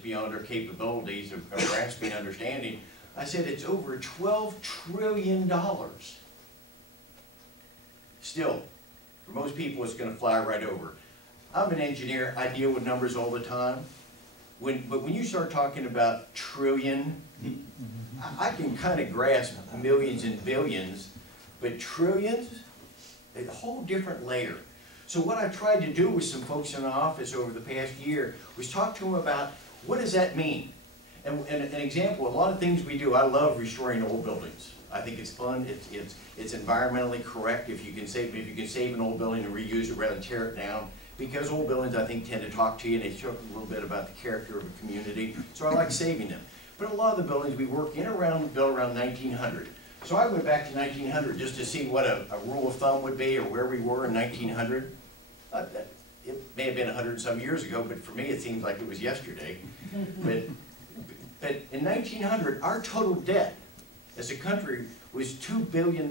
just beyond our capabilities of grasping understanding. I said it's over $12 trillion. Still, for most people, it's going to fly right over. I'm an engineer. I deal with numbers all the time. But when you start talking about trillion, I can kind of grasp millions and billions, but trillions, a whole different layer. So what I tried to do with some folks in the office over the past year was talk to them about what does that mean? And an example, a lot of things we do, I love restoring old buildings. I think it's fun, it's environmentally correct if you can save an old building and reuse it rather than tear it down. Because old buildings, I think, tend to talk to you and they talk a little bit about the character of a community. So I like saving them. But a lot of the buildings we work in built around 1900. So I went back to 1900 just to see what a rule of thumb would be or where we were in 1900. It may have been 100 and some years ago, but for me it seems like it was yesterday. But in 1900, our total debt as a country was $2 billion.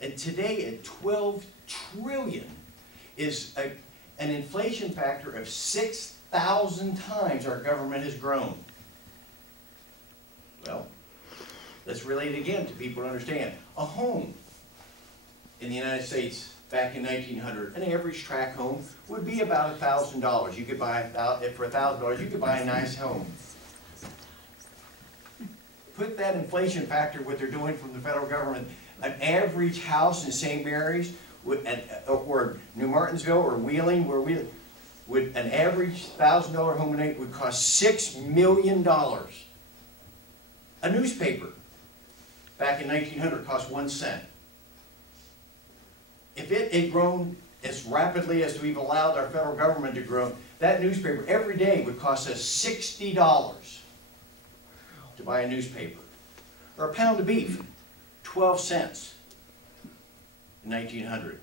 And today at 12 trillion is an inflation factor of 6,000 times our government has grown. Well, let's relate again to people to understand. A home in the United States back in 1900, an average tract home would be about $1,000. You could buy for $1,000, you could buy a nice home. Put that inflation factor, what they're doing from the federal government, an average house in St. Mary's or New Martinsville or Wheeling, would an average $1,000 home would cost $6 million. A newspaper back in 1900 cost 1 cent. If it had grown as rapidly as we've allowed our federal government to grow, that newspaper every day would cost us $60 to buy a newspaper. Or a pound of beef, 12 cents in 1900.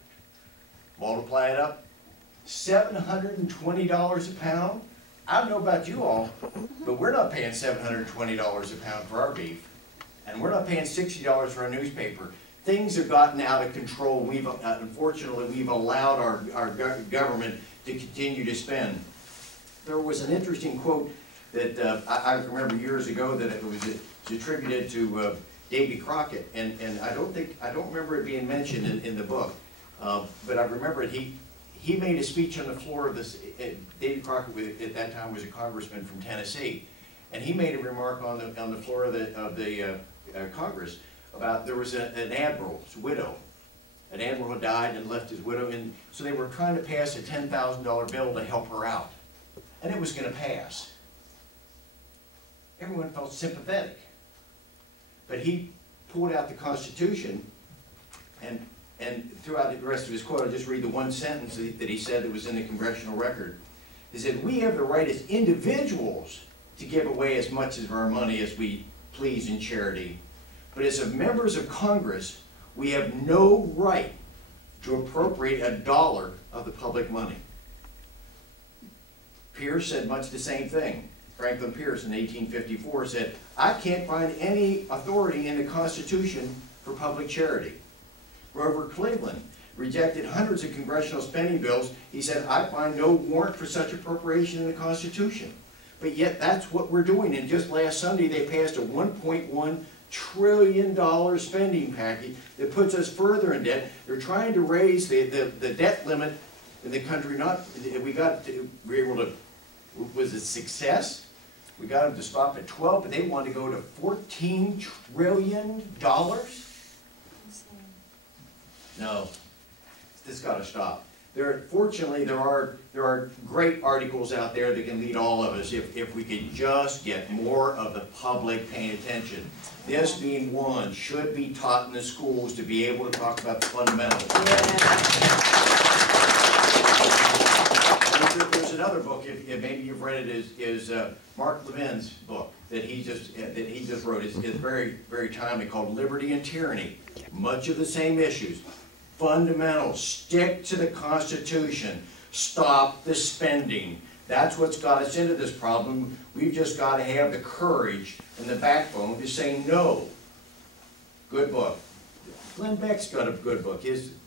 Multiply it up, $720 a pound. I don't know about you all, but we're not paying $720 a pound for our beef. And we're not paying $60 for a newspaper. Things have gotten out of control. Unfortunately, we've allowed our government to continue to spend. There was an interesting quote that I remember years ago that it was attributed to Davy Crockett, and I don't remember it being mentioned in the book, but I remember it. He made a speech on the floor of this. Davy Crockett at that time was a congressman from Tennessee, and he made a remark on the floor of the Congress about there was an admiral's widow. An admiral had died and left his widow, and so they were trying to pass a $10,000 bill to help her out, and it was going to pass. Everyone felt sympathetic. But he pulled out the Constitution, and throughout the rest of his quote, I'll just read the one sentence that he said that was in the congressional record. He said, "We have the right as individuals to give away as much of our money as we please in charity. But as members of Congress, we have no right to appropriate $1 of the public money." Pierce said much the same thing. Franklin Pierce in 1854 said, "I can't find any authority in the Constitution for public charity." Grover Cleveland rejected hundreds of congressional spending bills. He said, "I find no warrant for such appropriation in the Constitution." But yet that's what we're doing. And just last Sunday they passed a $1.1 trillion spending package that puts us further in debt. They're trying to raise the debt limit in the country. We were able to, was it success? We got them to stop at 12, but they want to go to $14 trillion? No, this got to stop. Fortunately, there are great articles out there that can lead all of us if we could just get more of the public paying attention. This being one should be taught in the schools to be able to talk about the fundamentals. Yeah. There's another book, if maybe you've read it, is Mark Levin's book that he just wrote. It's very, very timely, called Liberty and Tyranny. Much of the same issues. Fundamentals. Stick to the Constitution. Stop the spending. That's what's got us into this problem. We've just got to have the courage and the backbone to say no. Good book. Glenn Beck's got a good book.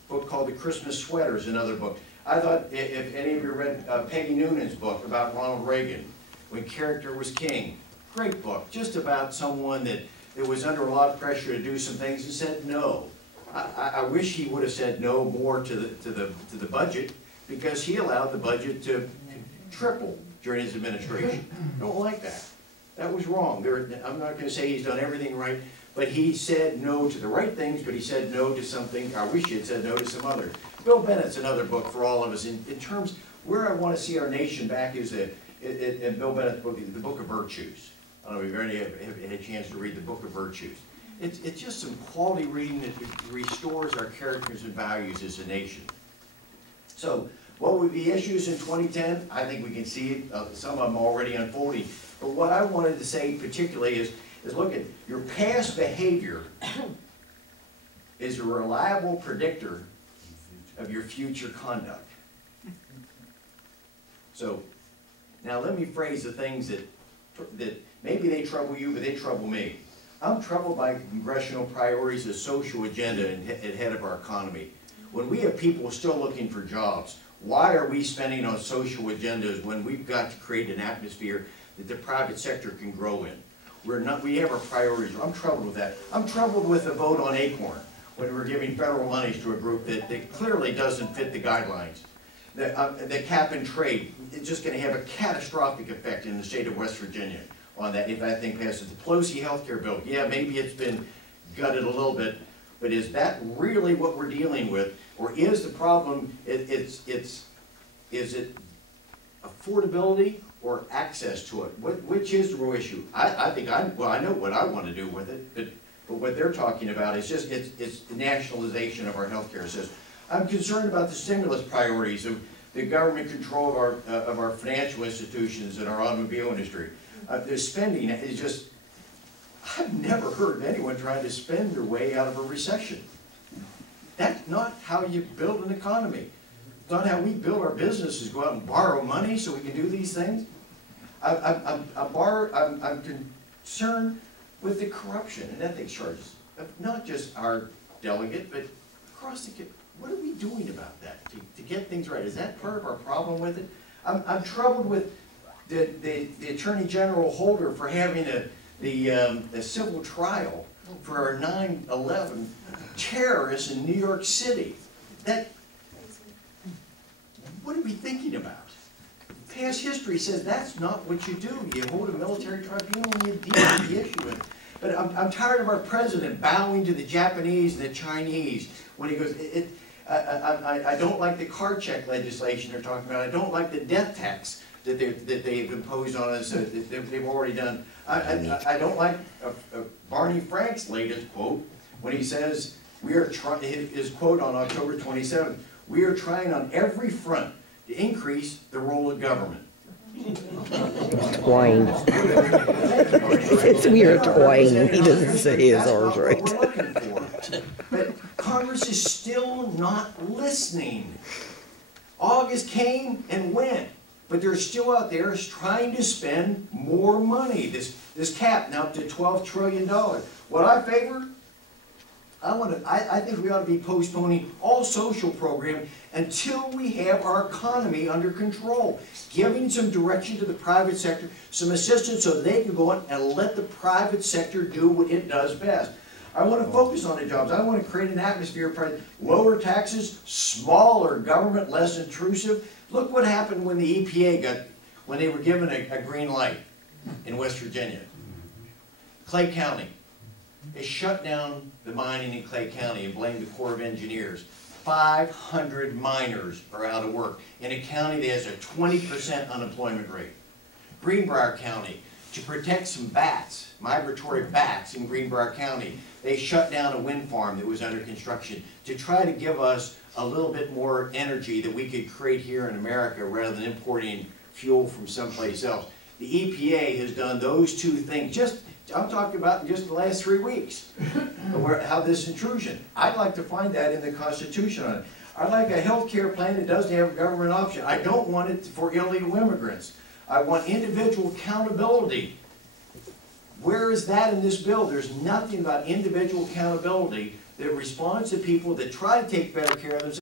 book called The Christmas Sweater is another book. I thought, if any of you read Peggy Noonan's book about Ronald Reagan, When Character Was King, great book, just about someone that was under a lot of pressure to do some things and said no. I wish he would have said no more to the budget, because he allowed the budget to triple during his administration. Don't like that. That was wrong. I'm not going to say he's done everything right, but he said no to the right things, but he said no to something. I wish he had said no to some others. Bill Bennett's another book for all of us. In terms where I want to see our nation back is in Bill Bennett's book, the Book of Virtues. I don't know if you ever had a chance to read the Book of Virtues. It's just some quality reading that restores our characters and values as a nation. So, what would be issues in 2010? I think we can see some of them already unfolding. But what I wanted to say particularly is look at your past behavior is a reliable predictor of your future conduct. So, now let me phrase the things that maybe they trouble you, but they trouble me. I'm troubled by congressional priorities, a social agenda at head of our economy. When we have people still looking for jobs, why are we spending on social agendas when we've got to create an atmosphere that the private sector can grow in? We have our priorities. I'm troubled with that. I'm troubled with the vote on Acorn when we're giving federal monies to a group that clearly doesn't fit the guidelines. The cap and trade is just going to have a catastrophic effect in the state of West Virginia on that if that thing passes. The Pelosi healthcare bill, yeah, maybe it's been gutted a little bit, but is that really what we're dealing with? Or is the problem, is it affordability or access to it? Which is the real issue? I think I know what I want to do with it, but what they're talking about is just, it's the nationalization of our healthcare system. I'm concerned about the stimulus priorities of the government control of our financial institutions and our automobile industry. The spending is just, I've never heard of anyone trying to spend their way out of a recession. That's not how you build an economy. It's not how we build our businesses, go out and borrow money so we can do these things. I'm concerned with the corruption and ethics charges of not just our delegate, but across the, what are we doing about that to get things right? Is that part of our problem with it? I'm troubled with the Attorney General Holder for having a civil trial for our 9/11 terrorists in New York City. What are we thinking about? Past history says that's not what you do. You hold a military tribunal and you deal with the issue. But I'm tired of our president bowing to the Japanese and the Chinese when he goes, I don't like the card check legislation they're talking about. I don't like the death tax that they've imposed on us that they've already done. I don't like Barney Frank's latest quote when he says, we are trying, his quote on October 27th, we are trying on every front to increase the role of government. Twine. It's weird, twine. He doesn't say his R's right. That's what we're looking for. But Congress is still not listening. August came and went, but they're still out there trying to spend more money. This cap now up to $12 trillion. What I favor, I think we ought to be postponing all social programs until we have our economy under control, giving some direction to the private sector, some assistance so they can go on and let the private sector do what it does best. I want to focus on the jobs. I want to create an atmosphere for lower taxes, smaller government, less intrusive. Look what happened when the EPA when they were given a green light in West Virginia. Clay County. They shut down the mining in Clay County and blamed the Corps of Engineers. 500 miners are out of work in a county that has a 20% unemployment rate. Greenbrier County, to protect some bats, migratory bats in Greenbrier County, they shut down a wind farm that was under construction to try to give us a little bit more energy that we could create here in America rather than importing fuel from someplace else. The EPA has done those two things. I'm talking about in just the last 3 weeks, how this intrusion. I'd like to find that in the Constitution. I'd like a health care plan that doesn't have a government option. I don't want it for illegal immigrants. I want individual accountability. Where is that in this bill? There's nothing about individual accountability that responds to people that try to take better care of themselves.